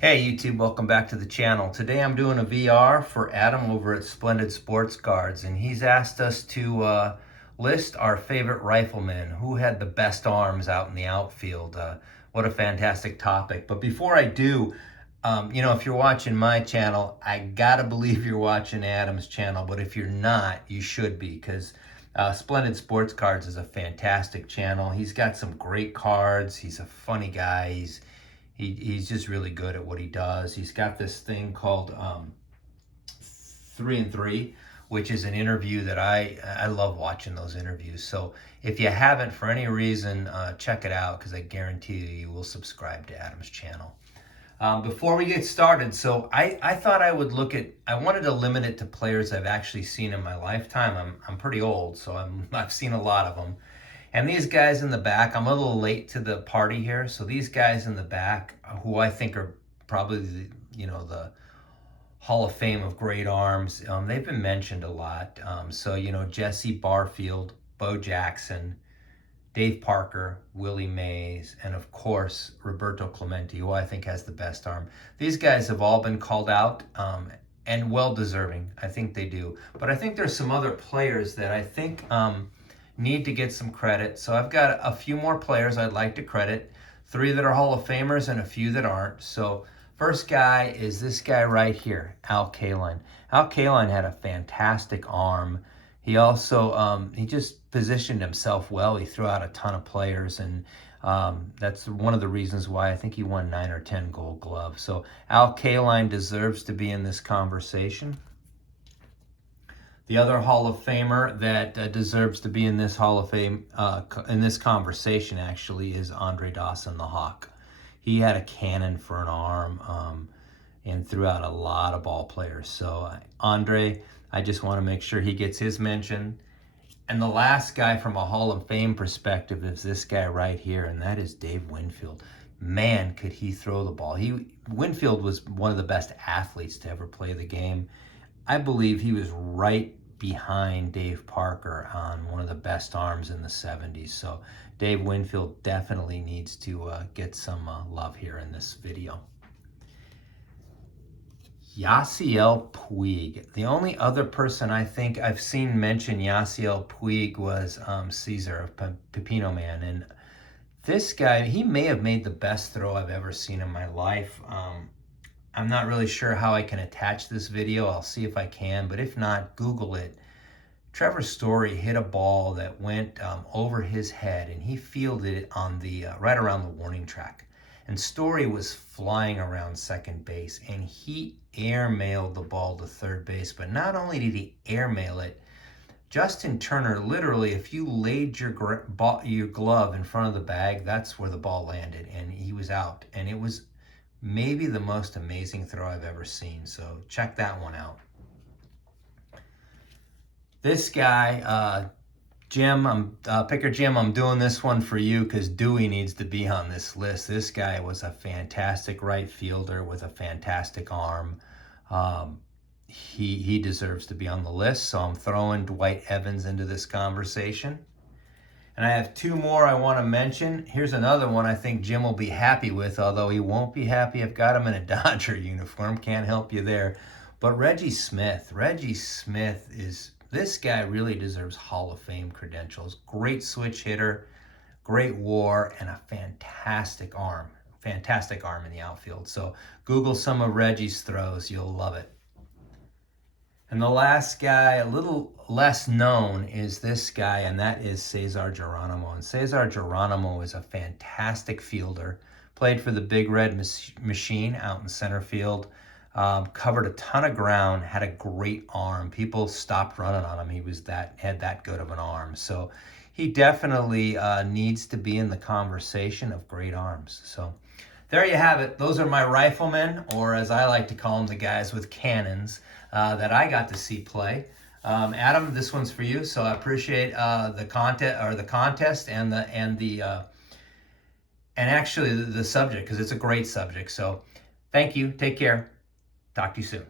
Hey YouTube, welcome back to the channel. Today I'm doing a VR for Adam over at Splendid Sports Cards, and he's asked us to list our favorite riflemen, who had the best arms out in the outfield. What a fantastic topic. But before I do, if you're watching my channel, I gotta believe you're watching Adam's channel, but if you're not, you should be, because Splendid Sports Cards is a fantastic channel. He's got some great cards. He's a funny guy. He's just really good at what he does. He's got this thing called 3 and 3, which is an interview that I love watching those interviews. So if you haven't, for any reason, check it out, because I guarantee you will subscribe to Adam's channel. Before we get started, so I thought I would I wanted to limit it to players I've actually seen in my lifetime. I'm pretty old, so I've seen a lot of them. And these guys in the back, I'm a little late to the party here. So these guys in the back, who I think are probably the Hall of Fame of great arms, they've been mentioned a lot. Jesse Barfield, Bo Jackson, Dave Parker, Willie Mays, and of course, Roberto Clemente, who I think has the best arm. These guys have all been called out, and well-deserving. I think they do. But I think there's some other players that I think need to get some credit. So I've got a few more players I'd like to credit, 3 that are Hall of Famers and a few that aren't. So first guy is this guy right here, Al Kaline. Al Kaline had a fantastic arm. He also, he just positioned himself well. He threw out a ton of players, and that's one of the reasons why I think he won 9 or 10 Gold Gloves. So Al Kaline deserves to be in this conversation. The other Hall of Famer that deserves to be in this Hall of Fame, in this conversation actually, is Andre Dawson, the Hawk. He had a cannon for an arm and threw out a lot of ball players. So Andre, I just want to make sure he gets his mention. And the last guy from a Hall of Fame perspective is this guy right here, and that is Dave Winfield. Man, could he throw the ball. Winfield was one of the best athletes to ever play the game. I believe he was right behind Dave Parker on one of the best arms in the 70s. So Dave Winfield definitely needs to get some love here in this video. Yasiel Puig. The only other person I think I've seen mention Yasiel Puig was Cesar of Pepino Man. And this guy, he may have made the best throw I've ever seen in my life. I'm not really sure how I can attach this video. I'll see if I can, but if not, Google it. Trevor Story hit a ball that went over his head, and he fielded it on the right around the warning track. And Story was flying around second base, and he airmailed the ball to third base. But not only did he airmail it, Justin Turner, literally, if you laid your glove in front of the bag, that's where the ball landed, and he was out. And it was maybe the most amazing throw I've ever seen. So check that one out. This guy, Jim, Picker Jim, I'm doing this one for you because Dewey needs to be on this list. This guy was a fantastic right fielder with a fantastic arm. He deserves to be on the list, so I'm throwing Dwight Evans into this conversation. And I have 2 more I want to mention. Here's another one I think Jim will be happy with, although he won't be happy. I've got him in a Dodger uniform. Can't help you there. But Reggie Smith. Reggie Smith this guy really deserves Hall of Fame credentials. Great switch hitter, great WAR, and a fantastic arm. Fantastic arm in the outfield. So Google some of Reggie's throws. You'll love it. And the last guy, a little less known, is this guy, and that is Cesar Geronimo. And Cesar Geronimo is a fantastic fielder. Played for the Big Red Machine out in center field. Covered a ton of ground, had a great arm. People stopped running on him. He had that good of an arm. So he definitely needs to be in the conversation of great arms. So there you have it. Those are my riflemen, or as I like to call them, the guys with cannons that I got to see play. Adam, this one's for you. So I appreciate the contest and actually the subject, because it's a great subject. So thank you. Take care. Talk to you soon.